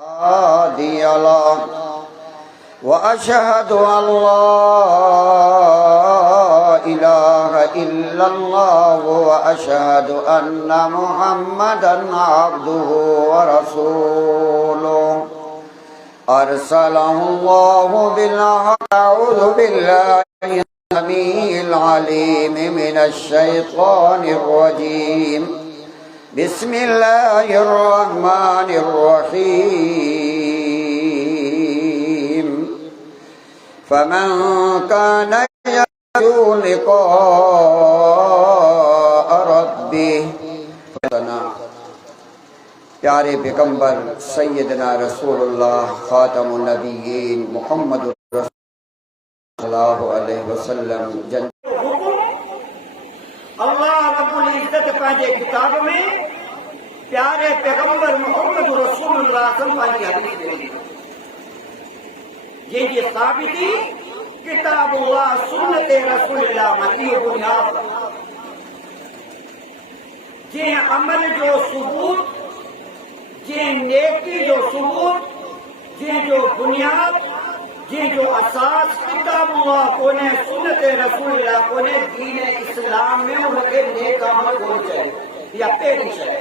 هادي له وأشهد أن لا إله إلا الله وأشهد أن محمدا عبده ورسوله أرسله الله بالحق. أعوذ بالله السميع العليم من الشيطان الرجيم. بسم الله الرحمن الرحيم. فمن كان يرجو لقاء ربه پیارے پیغمبر سیدنا رسول اللہ خاتم النبیین محمد صلی اللہ علیہ وسلم اللہ رب العزت پانچے کتاب میں پیارے پیغمبر محمد رسول اللہ صلی اللہ علیہ وسلم یہ ثابتی کتاب اللہ سنت رسول اللہ مدی بنیاد یہ عمل جو ثبوت یہ نیکی جو ثبوت یہ جو بنیاد یہ جو اساس کتاب اللہ کونے سنت رسول اللہ کونے دین اسلام میں ان کے نیک عمل ہو جائے یا پہلی شے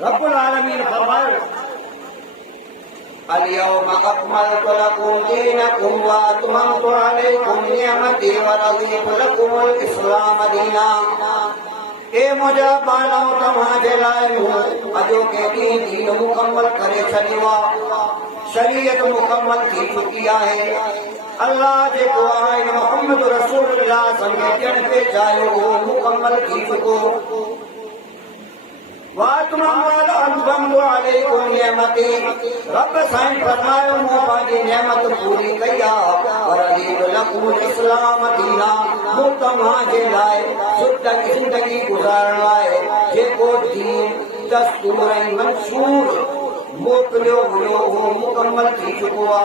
رب العالمین فرمائے اليوم اکملت لکم دینکم واتممت علیکم نعمتی ورضیت لکم الاسلام دینا. اے مجھا بالاؤ تمہارے لائے ہوں اجو کے دین مکمل کرے چھڑیوا شریعت مکمل تھی چکی ہے. اللہ جے کو آئین محمد رسول اللہ سمجھن پہ جائے ہو مکمل تھی چکو. وَأَتْمَمْتُ عَلَيْكُمْ نِعْمَتِي رب سائن فرمائے موبادی نعمت پوری کیا وَرَضِيتُ لَكُمُ الْإِسْلَامَ دِينًا تمہارے لائے زندگی گزارن لائے جے کو دین دستور منشور موکلیو ہوئے ہو مکمل تھی چکوا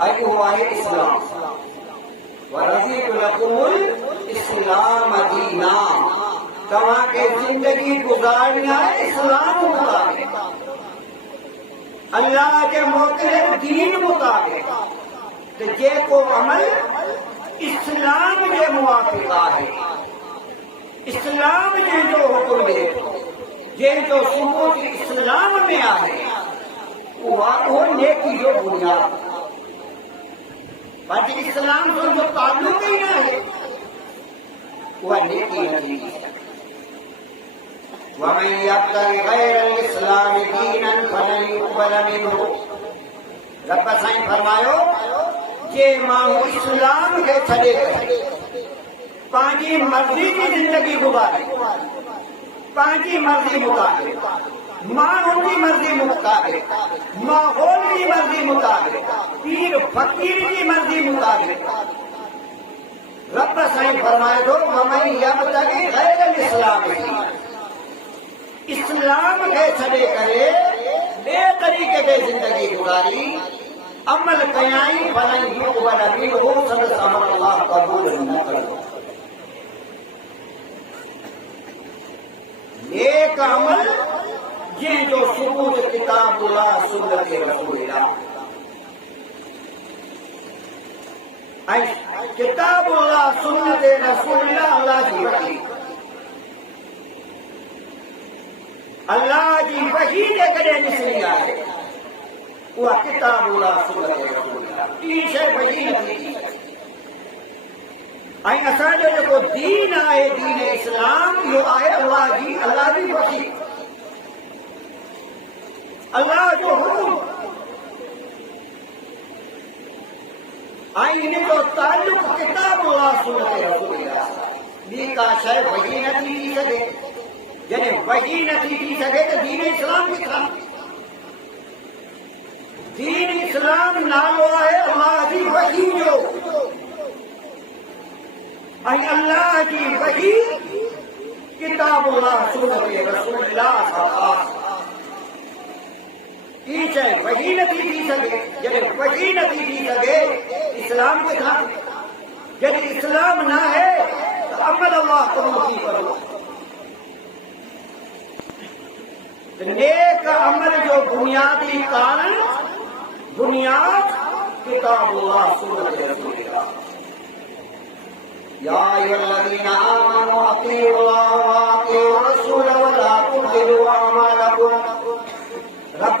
ائی ہوا ہے اسلام. وَرَضِيتُ لَكُمُ الْإِسْلَامَ دِينًا تمہاں کے زندگی گزارنا ہے اسلام مطابق اللہ کے موقع دین مطابق تو جے کو عمل اسلام کے موافق ہے اسلام کے جو حکم دے یہ جو ثبوت اسلام میں آئے وہ نیکی جو بنیاد باقی اسلام سے جو تعلق ہی نہ ہے وہ نیکی نہیں. وَمَنْ يَبْتَغِ غَيْرَ الْإِسْلَامِ دِينًا فَلَنْ يُقْبَلَ مِنْهُ رب سائن فرماؤ یہ ماں اسلام کے چھڑے گئے پانچی مرضی کی زندگی گزارے پانچی مرضی مطابق ماں کی مرضی مطابق ماحول کی مرضی مطابق پیر فقیر کی مرضی مطابق رب سائن فرمائے دو وَمَنْ يَبْتَغِ غَيْرَ الْإِسْلَامِ اسلام کے چھڑے کرے بے طریقے کے زندگی گزاری عمل قیائی فلن یقبل منہ صدق عمل اللہ قبول نہ کرے. نیک عمل یہ جو ثبوت کتاب اللہ سنت رسول اللہ کتاب اللہ سنت رسول اللہ جی وحی اللہ جی وحی دے کرے نسلی آئے وہ کتاب اللہ سنت رسول اللہ تیش ہے وحی نبی آئی اساں جو کو دین آئے دین اسلام یہ آئے اللہ جی وحی اللہ جو حکم آئی انہیں جو تعلق کتاب اللہ سنت رسول اللہ دی کا شے وحی نبی دی سکے یعنی وحی نبی دی سکے تو دین اسلام کی تھا دین اسلام نالو ہے اللہ دی وحی جو ای اللہ کی وحی کتاب اللہ سنت رسول اللہ خاص پیچھے وحی نبی دی سکے یعنی وحی نبی دی سکے اسلام کے تھا یعنی اسلام نہ ہے تو عمل اللہ کو نصیب کرو نیک عمل جو بنیادی کارن بنیاد کتاب اللہ سنت رسول اللہ. یا ایھا الذین آمنوا اطیعوا اللہ واطیعوا الرسول ولا تبطلوا اعمالکم. رب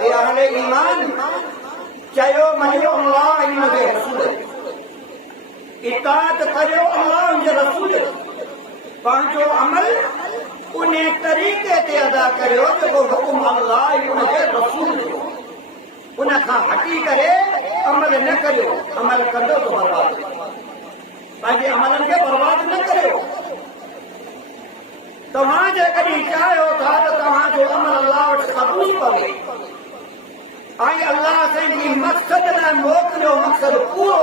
اے اہل ایمان چاہیو منیو اللہ ان کے رسول اطاعت کریو اللہ ان کے رسول پانچو عمل انہیں طریقے تے ادا کریو جو حکم اللہ ان کے رسول انہیں کھا ہٹی کرے عمل نہ کریو. عمل کردو تو برباد باقی عملن کے برباد نہ کریو. تمہاں جے کدی چاہیو تھا تو تمہاں جو عمل اللہ وٹ قبول پوے آئی اللہ سے جی مقصد نہ موکلو مقصد پورو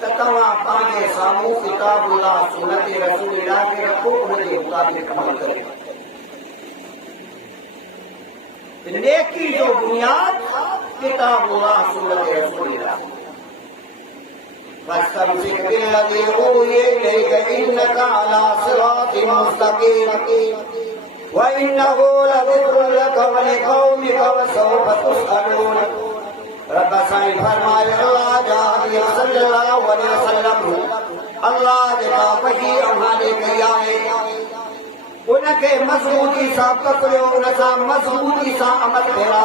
تو تمہاں پانچے ساموں کتاب اللہ سنت رسول اللہ کے رکھو ان کے مطابق عمل کرو. نیکی جو بنیاد کتاب اللہ سنت رسول اللہ. فاستمسك بالذي أوحي إليك إنك على صراط مستقيم وإنه لذكر لك ولقومك وسوف تسألون. رب سائیں فرمائے اللہ جاہی صلی اللہ علیہ وسلم اللہ جا وحی ہمارے کیا ہے ان کے مضبوطی سا پکڑو ان سا مضبوطی سا عمل بھیرا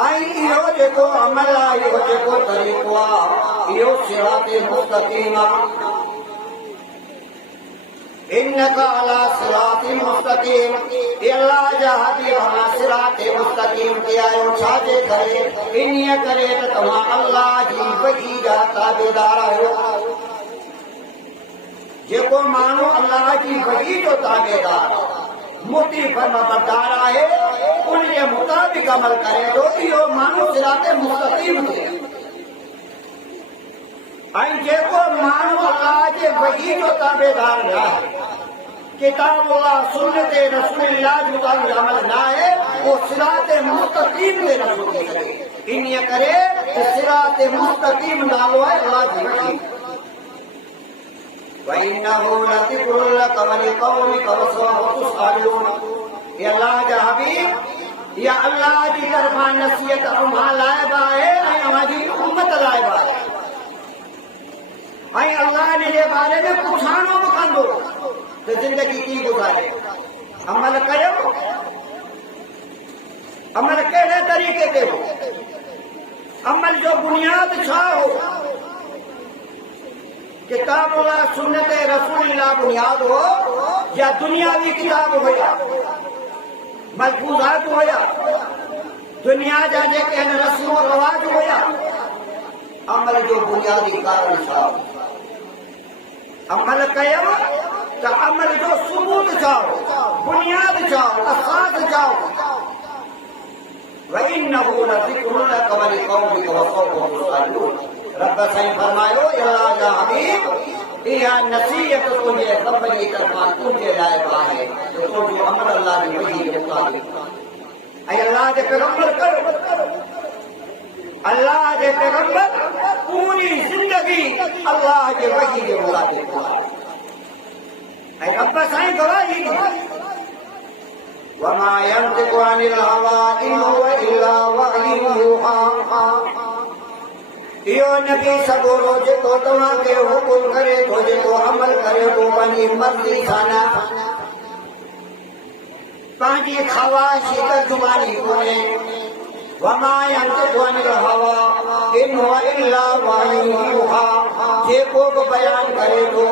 آئی ایو جیکو عمل ایو جیکو طریقو ایو صراط مستقیم. انکا علی صراط مستقیم اللہ جا حبیب ہما صراط مستقیم کیا ہے چھاجے کرے انہی کرے تو تمہاں اللہ جی وحی جا تابعدار ہے. جیکو مانو اللہ جی وحی جو تابعدار موتی فرما بردار ہے ان کے مطابق عمل کرے تو یہ مانو صراط مستقیم ہے. آئی جیکو مانو اللہ کے وحی جو تابعدار ہے کتاب اللہ سنت رسول اللہ جو مطابق عمل نہ ہے وہ صراط مستقیم دے رسول کرے انہی کرے صراط مستقیم نالو ہے اللہ کی وحی. وَإِنَّهُ لَذِكْرٌ لَكَ وَلِقَوْمِكَ وَسَوْفَ تُسْأَلُونَ. یہ اللہ جا حبیب یا اللہ جی طرفاں نصیحت امہاں لائبہ ہے ہماری امت لائبہ ہے. آئی اللہ نے یہ بارے میں پوچھانو مکندو تو زندگی کی گزارے. عمل کرو عمل کہنے طریقے کے ہو عمل جو بنیاد چھا ہو کتاب اللہ سنت رسول اللہ بنیاد ہو یا دنیاوی کتاب ہویا ملفوظات ہویا دنیا جا جے کہنے رسم و رواج ہویا عمل جو بنیادی کارن چھاو عمل کہو تو عمل جو ثبوت چھاو بنیاد چھاو اساس چھاو. وَإِنَّهُ لَذِكْرٌ لَكَ وَلِقَوْمِكَ وَسَوْفَ تُسْأَلُونَ. رب سائیں فرمائیو اللہ جا حبیب یہ نصیحت تجھے ربی طرفاں تجھے لائبہ ہے تو جو عمل اللہ نے وحی کے مطابق اے اللہ کے پیغمبر کرو اللہ کے پیغمبر پوری زندگی اللہ کے وحی کے مطابق اے رب سائیں گواہی وما ينطق عن الهوى إن هو إلا وحي يوحى. یہ نبی سبو روز کو تمہاں کے حکم کرے تو جے کو عمل کرے تو بنی مرضی کھانا پانچی خواہشی ترجمانی کونے. وما ينطق عن الهوى إن هو إلا وحي يوحى. جے کو بیان کرے تو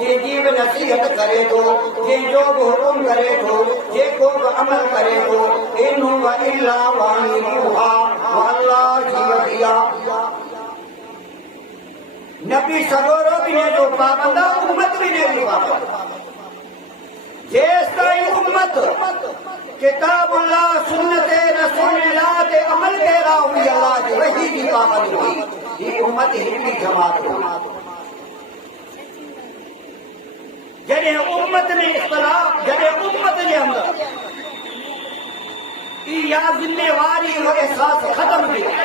جے جیب نصیحت کرے تو جے جو حکم کرے تو جے کو عمل کرے تو إن هو إلا وحي يوحى. واللہ جی وحیا نبی سگورو بھی نے جو پابندہ امت بھی نے جو پابندہ جیس تائی امت کتاب اللہ سنت رسول اللہ کے عمل کے راہ ہوئی اللہ کی وحی کی پابند ہوئی یہ امت ہندی جماعت ہوئی. جنہیں امت نے اختلاف جنہیں امت نے اندر یا ذمہ واری و احساس ختم کیا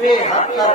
73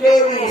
23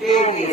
23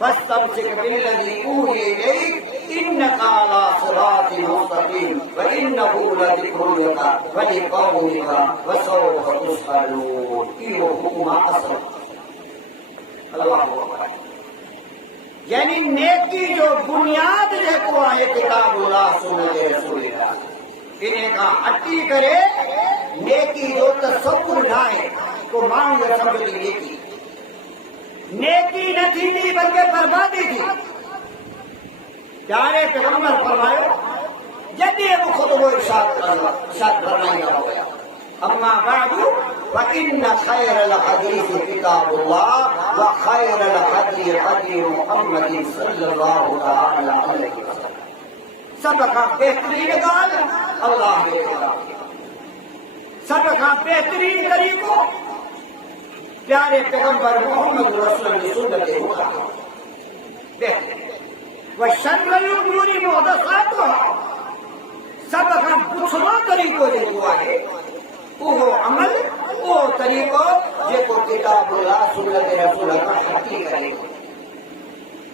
فاستمسك بالذي اوحي اليك انك على صراط مستقيم وانه لذكر لك ولقومك وسوف تسالون. یہ حکم اصل اللہ اکبر. یعنی نیکی جو بنیاد دیکھو ہے کتاب اللہ سنت رسول اللہ انہیں کا ہٹی کرے نیکی جو تصور نہ ہے تو مانگ سمجھ نیکی نیکی نہ تھی بلکہ بربادی تھی. پیارے پیغمبر فرمایا جدی وہ خود وہ ارشاد فرمائے گا اما بعد فإن خير الحديث كتاب الله وخير الهدي هدي محمد صلى الله تعالى عليه وسلم. سب کا بہترین قال اللہ کے کتاب سب کا بہترین طریقہ پیارے پیغمبر محمد رسول اللہ سنت بہترین وشر الامور محدثاتها. سب کا پچھلا طریقہ جو ہوا ہے وہ عمل وہ طریقہ جو کتاب اللہ سنت رسول اللہ حقیقی کرے.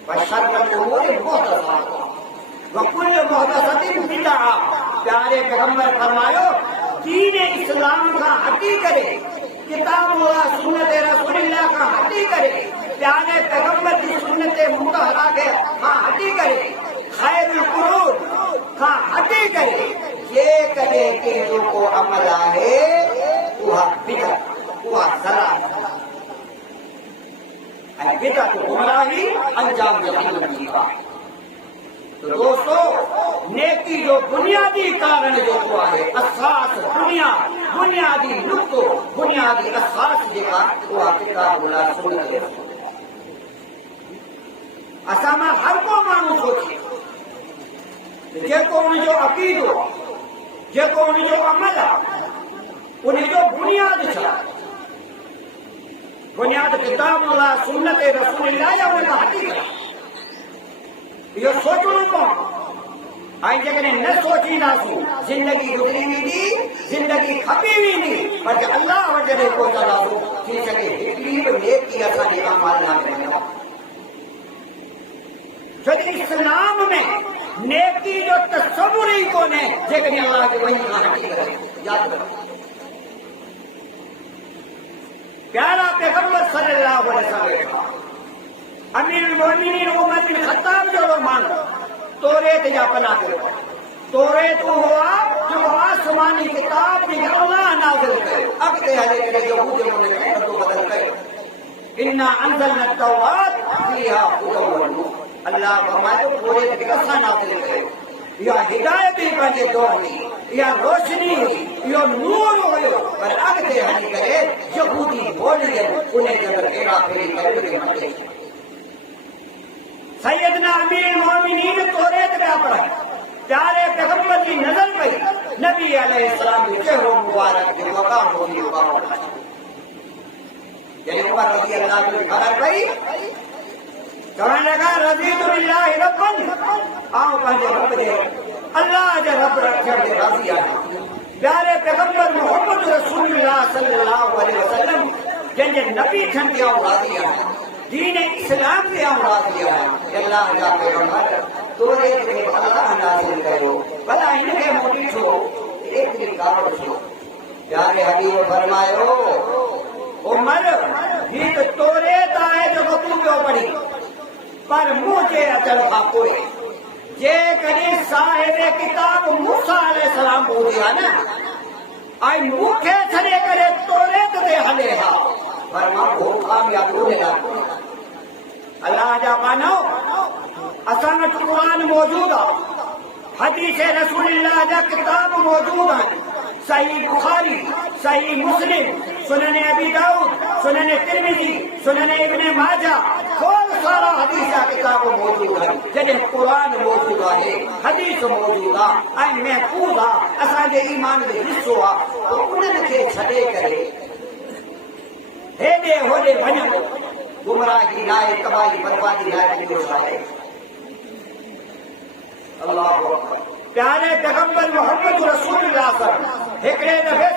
وشر الامور محدثاتها وکل محدثۃ بدعہ. پیارے پیغمبر فرمایا دین اسلام کا حقیقی کرے کتاب اللہ سنت رسول اللہ کا حقیقی کرے پیارے پیغمبر کی سنت مطہرہ کے حقیقی کرے خیر القرون کا حقیقی کرے. یہ کرے کہ جو کو عمل ہے وہ بدعت وہ ضلال ہے بدعت گمراہی انجام یقین کی بات. تو دوستو نیکی جو بنیادی کارن جو ہوا ہے اساس بنیادی نقطہ بنیادی اساس جگہ ہوا کتاب اللہ سنت رسول. اسا میں ہر کو مانو سوچے جیکو ان جو عقیدو جیکو ان جو عمل ان جو بنیاد چھا بنیاد کتاب اللہ سنت رسول اللہ یا ان کا حقیقت یہ سوچو کو آئی جگہ نے نہ سوچی نہ سو زندگی گزری ہوئی تھی زندگی کھپی ہوئی تھی پر کہ اللہ وجہ کو چلا سو تھی سکے تکلیف نیک کی اثر عمل نہ کرنا. جب اسلام میں نیکی جو تصور ہی کو نے جگہ اللہ کے وہی کا حقیقت ہے یاد رکھو. پیارا پیغمبر صلی اللہ علیہ وسلم امیر المومنین عمر بن خطاب جو مانو توریت یا پناہ کرو. توریت ہوا جو آسمانی کتاب بھی اللہ نازل کرے اگتے حلے کرے جو مجھے مجھے تو بدل کرے انا انزلنا التوراۃ فیہا ھدی ونور. اللہ فرمائے توریت کی کسا نازل کرے یا ہدایت ہی پہنچے دور ہوئی یا روشنی ہوئی یا نور ہوئی پر اگتے حلے کرے یہودی بولی انہیں جب ایرا پھیری کرے کے مطلے سیدنا امیر المومنین توریت کا پڑھا پیارے پیغمبر کی نظر پہ نبی علیہ السلام کے چہروں مبارک کے مقام ہوگی یعنی عمر رضی اللہ کی خبر پئی کہنے لگا رضیت باللہ ربن آؤ پہنچے رب دے اللہ جے رب رکھے دے راضی آئے. پیارے پیغمبر محمد رسول اللہ صلی اللہ علیہ وسلم جن جن نبی کھن کے آؤ راضی آئے دین اسلام کے آؤ راضی آئے اللہ جا پیغمبر توریت کے اللہ نازل کرو بلا ان کے موٹی چھو ایک دن کارڈ چھو. پیارے حبیب فرمائے عمر یہ تو توریت آئے جو تو کیوں پڑھی پر مجھے اچل خاکوئے جے کری صاحب کتاب موسیٰ علیہ السلام ہو دیا نا آئی موکھے چھلے کرے توریت دے حلے ہاں فرما وہ کامیاب ہونے لگا. اللہ جا مانو اسانت قرآن موجود ہے حدیث رسول اللہ جا کتاب موجود ہے صحیح بخاری صحیح مسلم سنن ابی داؤد سنن ترمذی سنن ابن ماجہ کھول سارا حدیث جا کتاب موجود ہے جنہیں قرآن موجود ہے حدیث موجود ہے آئی محفوظ ہے اسان جے ایمان دے حصو ہے تو انہیں کے چھڑے کرے ہیڈے ہوڈے بھنیاں گمراہی نائے تباہی بربادی نائے کی روشائے. اللہ اکبر. پیارے پیغمبر محمد رسول اللہ صلی اللہ علیہ وسلم ایکڑے دفعے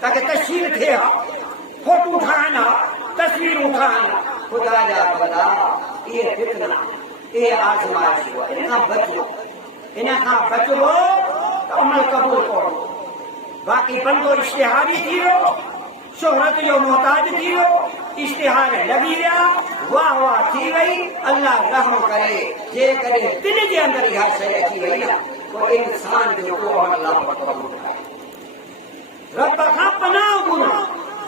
تاکہ تشہیر تھے فوٹو اٹھانا تصویر اٹھانا خدا جا بندہ یہ فتنہ یہ آزمائش ہوا انہاں بچو تو عمل قبول کرو باقی بندو اشتہاری تھیو شہرت جو محتاج تھیو اشتہار لگی رہا واہ واہ تھی وئی اللہ رحم کرے جے کرے دل کے اندر یہ شے اچھی وئی نا تو انسان جو کو اللہ قبول کرے رب کا پناہ گنا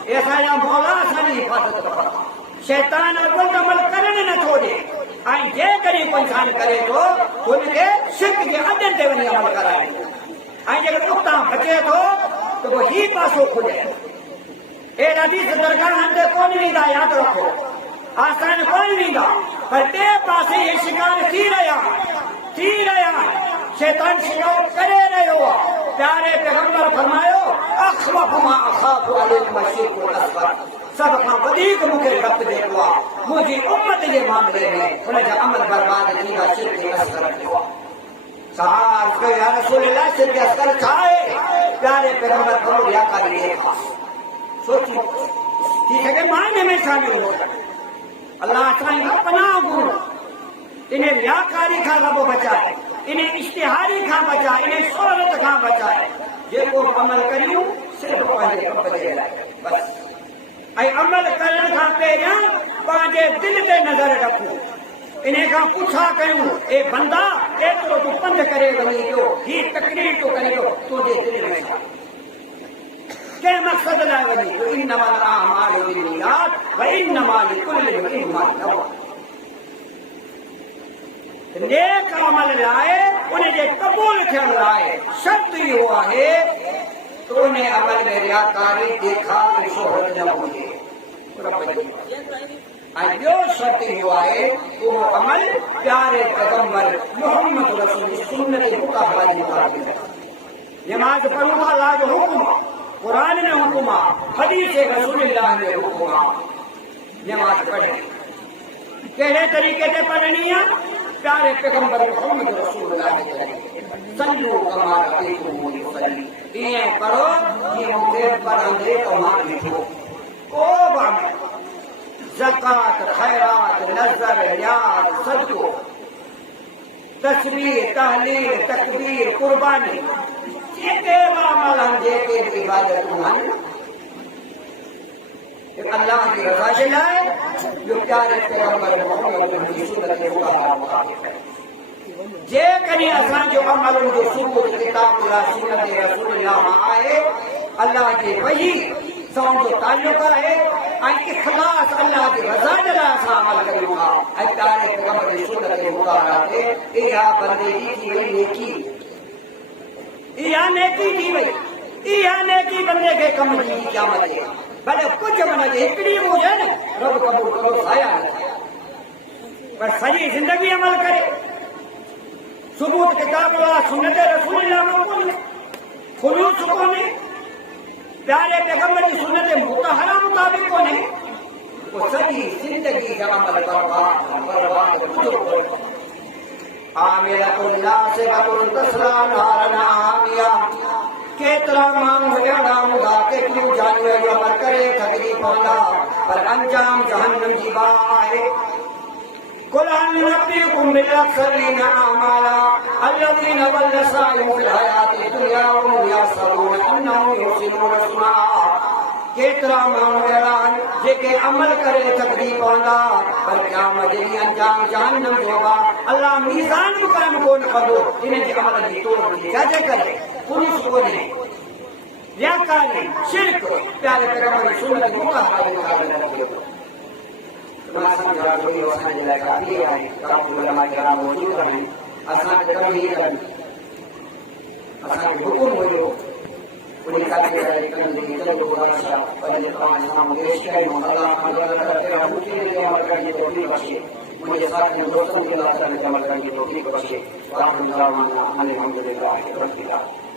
ایسا یا مولا سانی حفاظت کرا شیطان کو عمل کرنے نہ چھوڑے آئی جے کرے کوئی انسان کرے تو ان کے شرک کے اندر تے ونے عمل کرائے آئی اگر اکتا بچے تو وہ ہی پاسو کھلے اے حدیث درگاہ اندر کون نہیں دا یاد رکھو آسان کون نہیں دا پر تے پاسے یہ شکار تھی رہا شیطان شکار کرے رہے ہوا پیارے پیغمبر فرمایو اخوف ما اخاف علیکم الشرک الاصغر سب کا ودیک مجھے رب دے دعا مجھے امت کے معاملے میں انہیں جا عمل برباد کیا شرک اصغر کیا صحابہ کہ یا رسول اللہ شرک اصغر کھائے پیارے پیغمبر فرمو ریا کا لیے سوچی ٹھیک ہے کہ معنی میں شامل ہو اللہ تعالیٰ کا پناہ گو انہیں ریاکاری کا رب بچائے انہیں اشتہاری کا بچائے انہیں شہرت کا بچائے یہ کو عمل کریوں صرف پہلے رب دے لائے بس اے عمل کرن کا پہریاں پانچے دل تے نظر رکھو انہیں کا پوچھا کہوں اے بندہ ایک تو پند کرے بنی جو ہی تقریر تو کرے تو دے دل میں کہ مقصد لائے بنی تو انما الاعمال بالنیات وانما لکل امرئ ما نوى نیک عمل لائے انہیں جو قبول کیا لائے شرط ہی ہوا ہے تو انہیں عمل میں ریاکاری دیکھا کہ شہرت نہ ہوئے جو شرط ہی ہوا ہے تو وہ عمل پیارے پیغمبر محمد رسول سنت مطہرہ مطابق ہے نماز پڑھوں اللہ جو حکم قرآن نے حکم حدیث رسول اللہ نے حکم نماز پڑھے کہڑے طریقے سے پڑھنی ہے پیارے پیغمبر محمد رسول اللہ نے سنجو کما رأیتمونی اصلی یہ پڑھو یہ مجھے پڑھنے تو مان لکھو توبہ میں زکات خیرات نظر نیاز صدقو تسبیح تحلیل تکبیر قربانی یہ تیرا عمل ہم دے کے عبادت مانی اللہ کی رضا جلائے جو پیارے پیغمبر محمد کی سنت مطابق ہے جے کنی اساں جو عمل جو ثبوت کتاب اللہ سنت رسول اللہ آئے اللہ کی وحی سون جو تعلق ہے آئی اخلاص اللہ کی رضا جلا سا عمل کروں گا آئی پیارے پیغمبر کی سنت مطابق ہے یہ بندگی کی وہی نیکی یہ نیکی کی وہی یہ نیکی بندے کے کم کی قیامت ہے بھلے کچھ بنا کے اتنی ہو جائے نا رب قبول کرو سایہ نہیں پر ساری زندگی عمل کرے ثبوت کتاب اللہ سنت رسول اللہ میں کون ہے خلوص کون ہے پیارے پیغمبر کی سنت مطہرہ مطابق کون ہے وہ ساری زندگی کا عمل برباد عاملۃ ناصبۃ تصلیٰ نارا حامیہ کیترا مانگ جڑا مدا کے کیوں جانوے جو عمل کرے تکلیف اللہ پر انجام جہنم کی بائے قل هل ننبئكم بالاخسرین اعمالا الذین ضل سعیهم فی الحیاۃ الدنیا وهم یحسبون انهم یحسنون صنعا کیترا مانگ جڑان جے کے عمل کرے تکلیف اللہ پر قیامت دی انجام جہنم ہوگا اللہ میزان مقام کو نقدو انہیں جی عمل دی توڑ دی کیا جے کرے خلوص کو نہیں ریاکاری شرک پیارے پیغمبر سنت مطہرہ مطابق میں سمجھا کوئی وسان جلائے کافی ہے کافی علماء کرام موجود ہیں اسان کے کمی کریں اسان کے حکم ہوئے انہیں کافی ہے کندی کلو براشا پہلے قرآن اسلام دیش کے اللہ خانجہ کرتے ہیں ہوتی ہے کہ عمل کرنے کو بھی بچے مجھے ساتھ میں دوستوں کے اللہ تعالیٰ عمل کرنے کو بھی بچے وآخر دعوانا الحمدللہ رب العالمین